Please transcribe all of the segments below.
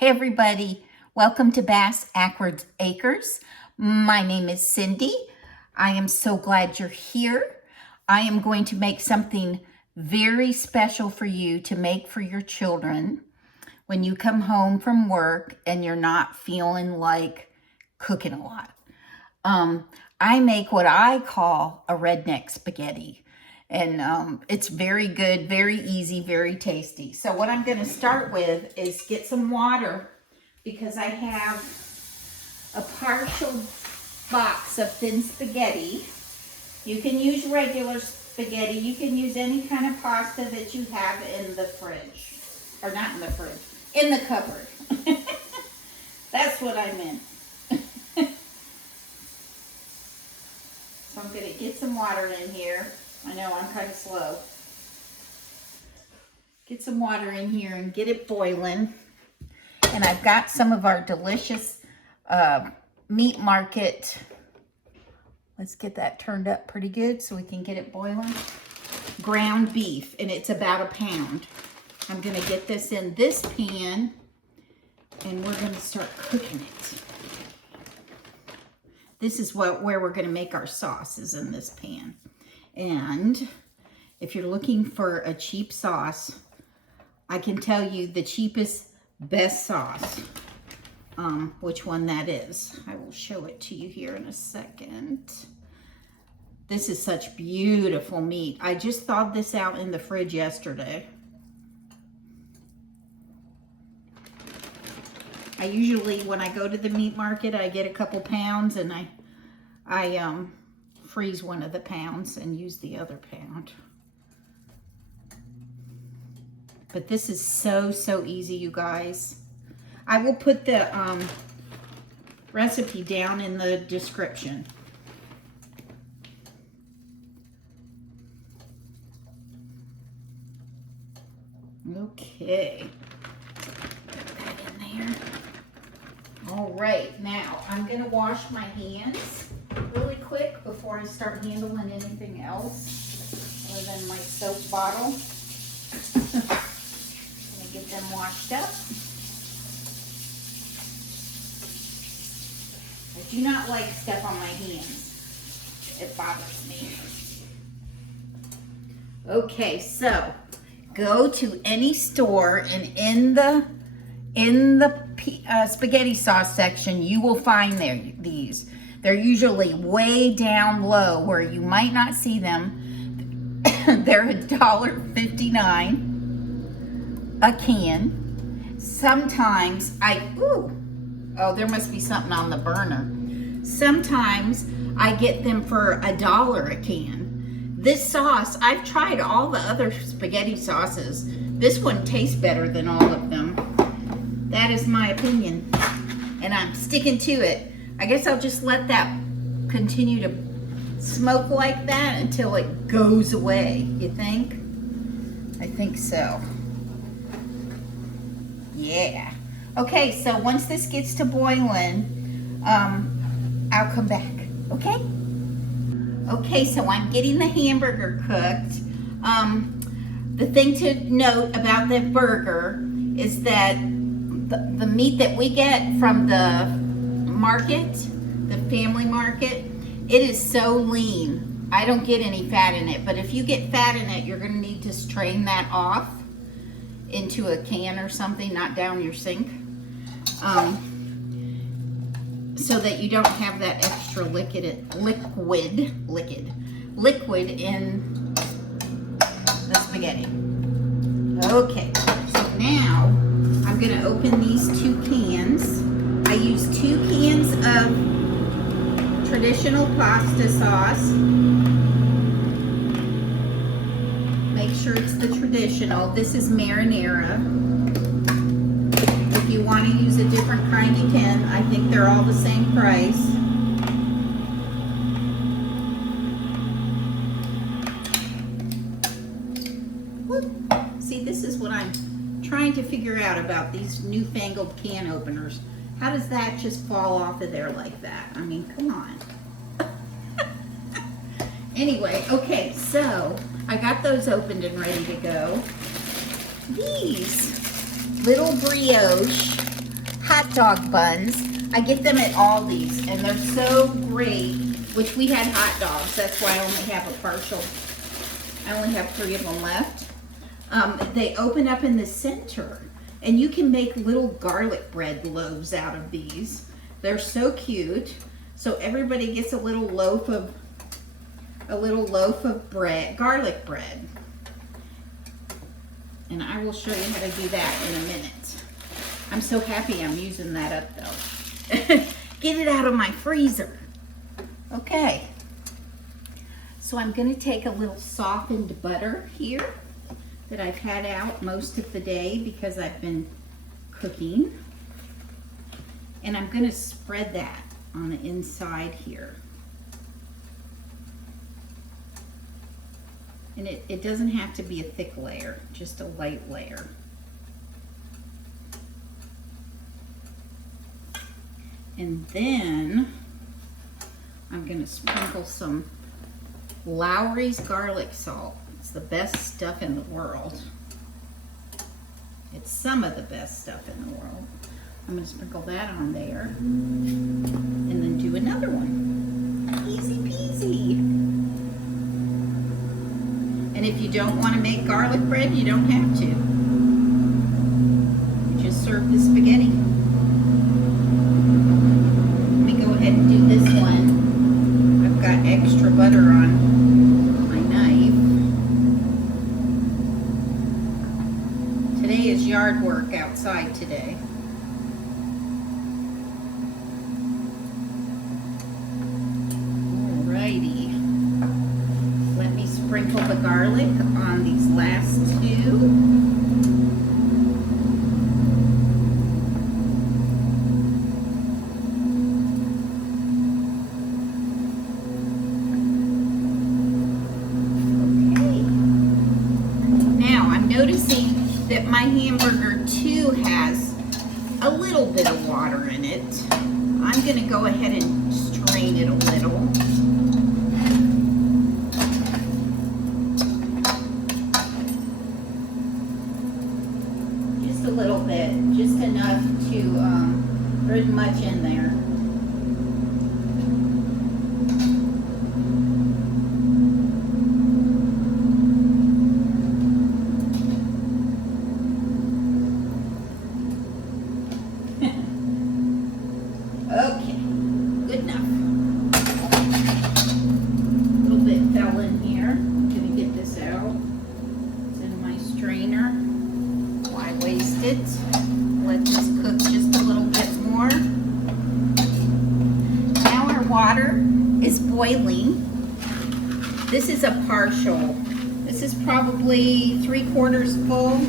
Hey everybody, welcome to Bass Ackwards Acres. My name is Cindy. I am so glad you're here. I am going to make something very special for you to make for your children when you come home from work and you're not feeling like cooking a lot. I make what I call a redneck spaghetti. And it's very good, very easy, very tasty. So what I'm going to start with is get some water because I have a partial box of thin spaghetti. You can use regular spaghetti. You can use any kind of pasta that you have in the fridge. Or not in the fridge, in the cupboard. That's what I meant. So I'm going to get some water in here. I know I'm kind of slow. Get some water in here and get it boiling. And I've got some of our delicious meat market. Let's get that turned up pretty good so we can get it boiling. Ground beef, and it's about 1 pound. I'm going to get this in this pan, and we're going to start cooking it. This is where we're going to make our sauce, is in this pan. And if you're looking for a cheap sauce, I can tell you the cheapest, best sauce, which one that is. I will show it to you here in a second. This is such beautiful meat. I just thawed this out in the fridge yesterday. I usually, when I go to the meat market, I get a couple pounds and I freeze one of the pounds and use the other pound. But this is so easy, you guys. I will put the recipe down in the description. Okay. Put that in there. All right, now I'm gonna wash my hands really quick before I start handling anything else other than my soap bottle. I'm gonna get them washed up. I do not like stuff on my hands. It bothers me. Okay, so go to any store and in the spaghetti sauce section, you will find these. They're usually way down low where you might not see them. They're $1.59 a can. Sometimes there must be something on the burner. Sometimes I get them for $1 a can. This sauce, I've tried all the other spaghetti sauces. This one tastes better than all of them. That is my opinion, and I'm sticking to it. I guess I'll just let that continue to smoke like that until it goes away, you think? I think so. Yeah. Okay, so once this gets to boiling, I'll come back, okay? Okay, so I'm getting the hamburger cooked. The thing to note about the burger is that the meat that we get from the market, the family market, it is so lean. I don't get any fat in it, but if you get fat in it, you're going to need to strain that off into a can or something, not down your sink, so that you don't have that extra liquid in the spaghetti. Okay, so now I'm going to open these 2 cans. I use 2 cans of traditional pasta sauce. Make sure it's the traditional. This is marinara. If you want to use a different kind, you can. I think they're all the same price. See, this is what I'm trying to figure out about these newfangled can openers. How does that just fall off of there like that? I mean, come on. Anyway, okay, so I got those opened and ready to go. These little brioche hot dog buns. I get them at Aldi's, and they're so great, which we had hot dogs. That's why I only have I only have 3 of them left. They open up in the center, and you can make little garlic bread loaves out of these. They're so cute. So everybody gets a little loaf of bread, garlic bread. And I will show you how to do that in a minute. I'm so happy I'm using that up though. Get it out of my freezer. Okay. So I'm gonna take a little softened butter here that I've had out most of the day because I've been cooking. And I'm gonna spread that on the inside here. And it doesn't have to be a thick layer, just a light layer. And then I'm gonna sprinkle some Lawry's garlic salt. It's the best stuff in the world. It's some of the best stuff in the world. I'm gonna sprinkle that on there. And then do another one. Easy peasy. And if you don't want to make garlic bread, you don't have to. You just serve the spaghetti. Let me go ahead and do this one. I've got extra butter on my knife. Today is yard work outside today. Alrighty. Let me sprinkle the garlic on these last 2. Noticing that my hamburger too has a little bit of water in it. I'm going to go ahead and strain it a little. Just a little bit, just enough to, there isn't much in there. Okay, good enough. A little bit fell in here. I'm gonna get this out. It's in my strainer. Why waste it? Let this cook just a little bit more. Now our water is boiling. This is a partial. This is probably 3/4 full.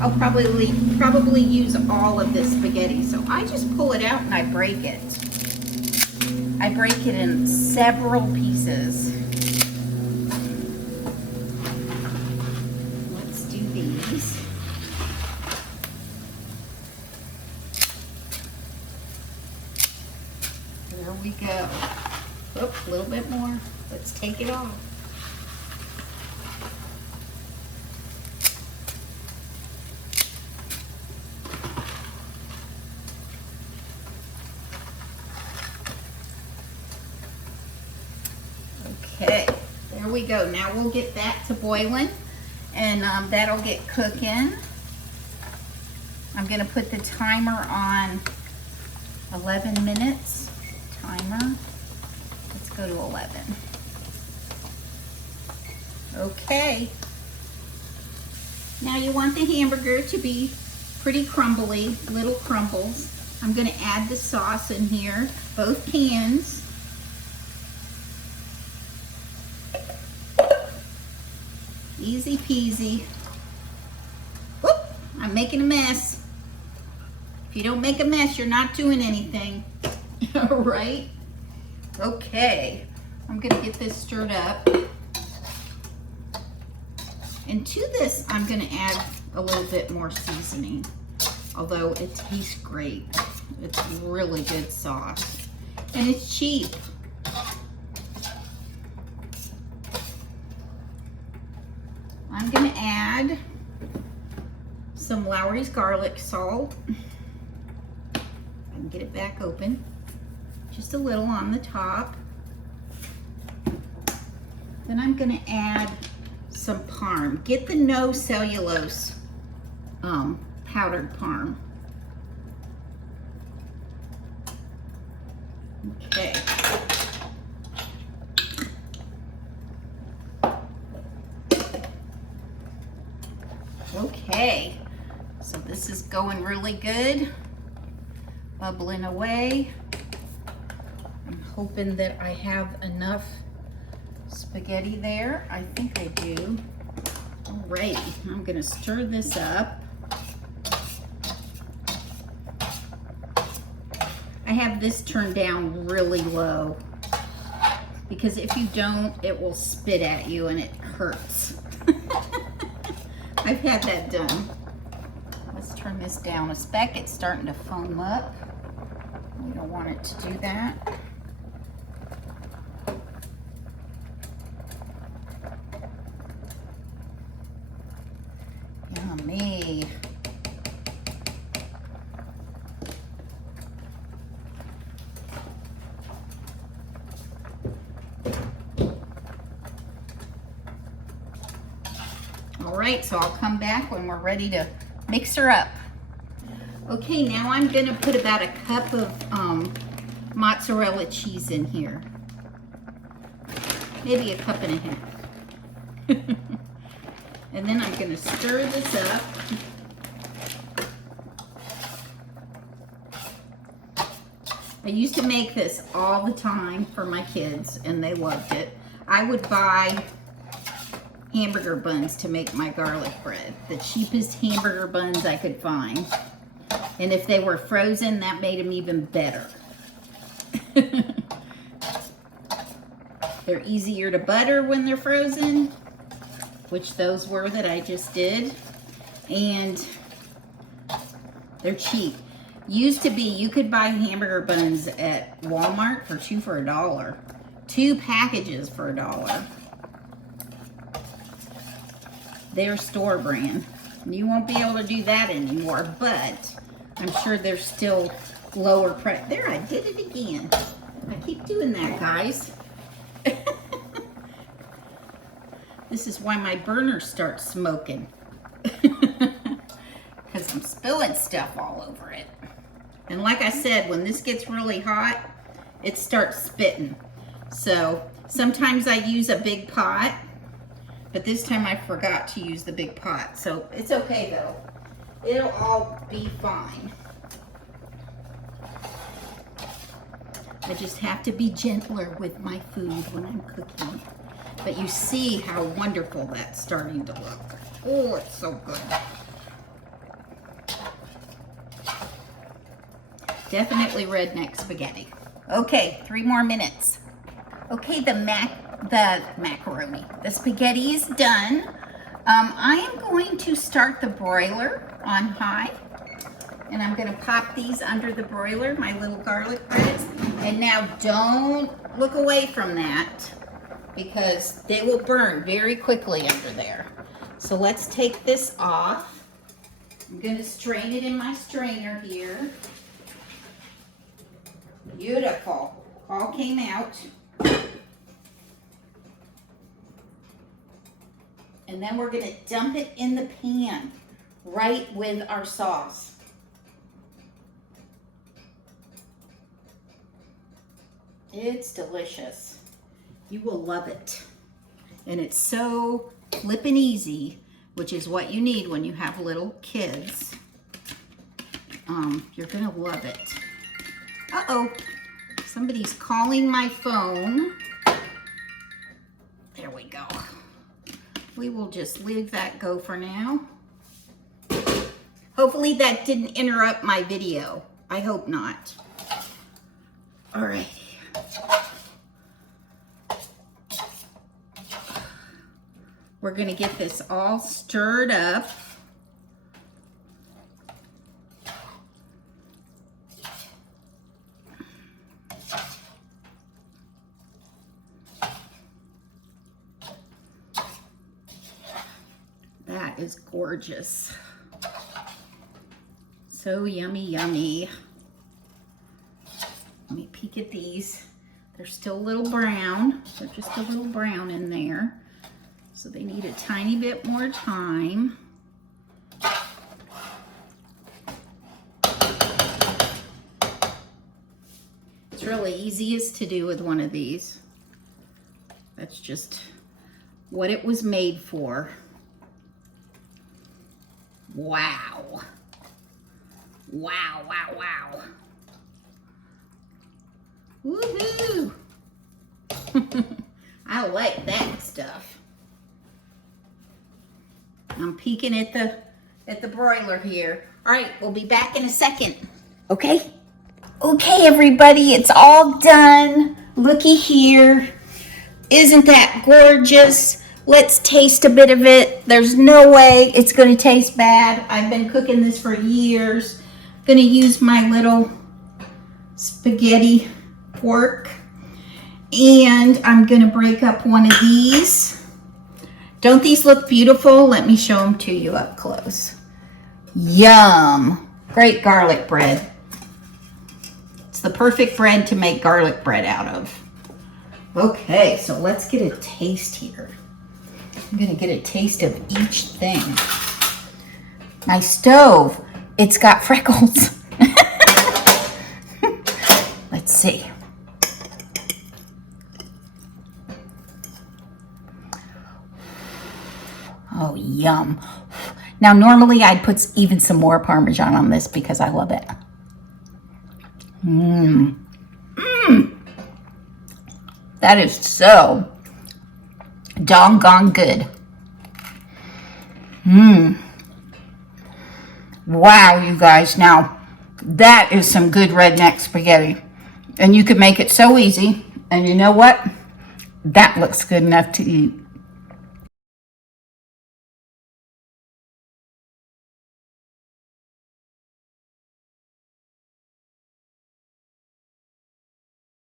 I'll probably use all of this spaghetti. So I just pull it out and I break it. I break it in several pieces. Let's do these. There we go. Oop, a little bit more. Let's take it off. Okay, there we go. Now we'll get that to boiling, and that'll get cooking. I'm gonna put the timer on 11 minutes. Timer, let's go to 11. Okay. Now you want the hamburger to be pretty crumbly, little crumbles. I'm gonna add the sauce in here, both pans. Easy peasy. Whoop, I'm making a mess. If you don't make a mess, you're not doing anything. All right? Okay, I'm gonna get this stirred up. And to this, I'm gonna add a little bit more seasoning, although it tastes great. It's really good sauce, and it's cheap. I'm gonna add some Lawry's garlic salt. and get it back open. Just a little on the top. Then I'm gonna add some parm. Get the no cellulose powdered parm. Okay. Okay, so this is going really good, bubbling away. I'm hoping that I have enough spaghetti there. I think I do. Alrighty, I'm gonna stir this up. I have this turned down really low because if you don't, it will spit at you and it hurts. I've had that done. Let's turn this down a speck. It's starting to foam up. We don't want it to do that. Yummy. All right, so I'll come back when we're ready to mix her up. Okay, now I'm gonna put about a cup of mozzarella cheese in here. Maybe a cup and a half. And then I'm gonna stir this up. I used to make this all the time for my kids and they loved it. I would buy hamburger buns to make my garlic bread. The cheapest hamburger buns I could find. And if they were frozen, that made them even better. They're easier to butter when they're frozen, which those were that I just did. And they're cheap. Used to be, you could buy hamburger buns at Walmart for two for $1. 2 packages for $1. They're store brand. You won't be able to do that anymore, but I'm sure they're still lower price. There, I did it again. I keep doing that, guys. This is why my burner starts smoking. Because I'm spilling stuff all over it. And like I said, when this gets really hot, it starts spitting. So sometimes I use a big pot, but this time I forgot to use the big pot. So it's okay though. It'll all be fine. I just have to be gentler with my food when I'm cooking. But you see how wonderful that's starting to look. Oh, it's so good. Definitely redneck spaghetti. Okay, 3 more minutes. Okay, the macaroni, the spaghetti is done. I am going to start the broiler on high, and I'm going to pop these under the broiler, my little garlic breads. And now don't look away from that because they will burn very quickly under there. So let's take this off. I'm going to strain it in my strainer here. Beautiful. All came out. And then we're going to dump it in the pan right with our sauce. It's delicious. You will love it. And it's so flippin' easy, which is what you need when you have little kids. You're going to love it. Uh-oh, somebody's calling my phone. There we go. We will just leave that go for now. Hopefully that didn't interrupt my video. I hope not. All right. We're gonna get this all stirred up. That is gorgeous. So yummy, yummy. Let me peek at these. They're still a little brown. They're just a little brown in there. So they need a tiny bit more time. It's really easiest to do with one of these. That's just what it was made for. Wow. Wow, wow, wow. Woohoo! I like that stuff. I'm peeking at the broiler here. All right, we'll be back in a second. Okay? Okay, everybody, it's all done. Looky here. Isn't that gorgeous? Let's taste a bit of it. There's no way it's going to taste bad. I've been cooking this for years. I'm going to use my little spaghetti fork. And I'm going to break up one of these. Don't these look beautiful? Let me show them to you up close. Yum. Great garlic bread. It's the perfect bread to make garlic bread out of. Okay, so let's get a taste here. I'm gonna get a taste of each thing. My stove, it's got freckles. Let's see. Oh, yum. Now, normally I'd put even some more Parmesan on this because I love it. That is so doggone good. Wow, you guys. Now, that is some good redneck spaghetti. And you could make it so easy. And you know what? That looks good enough to eat.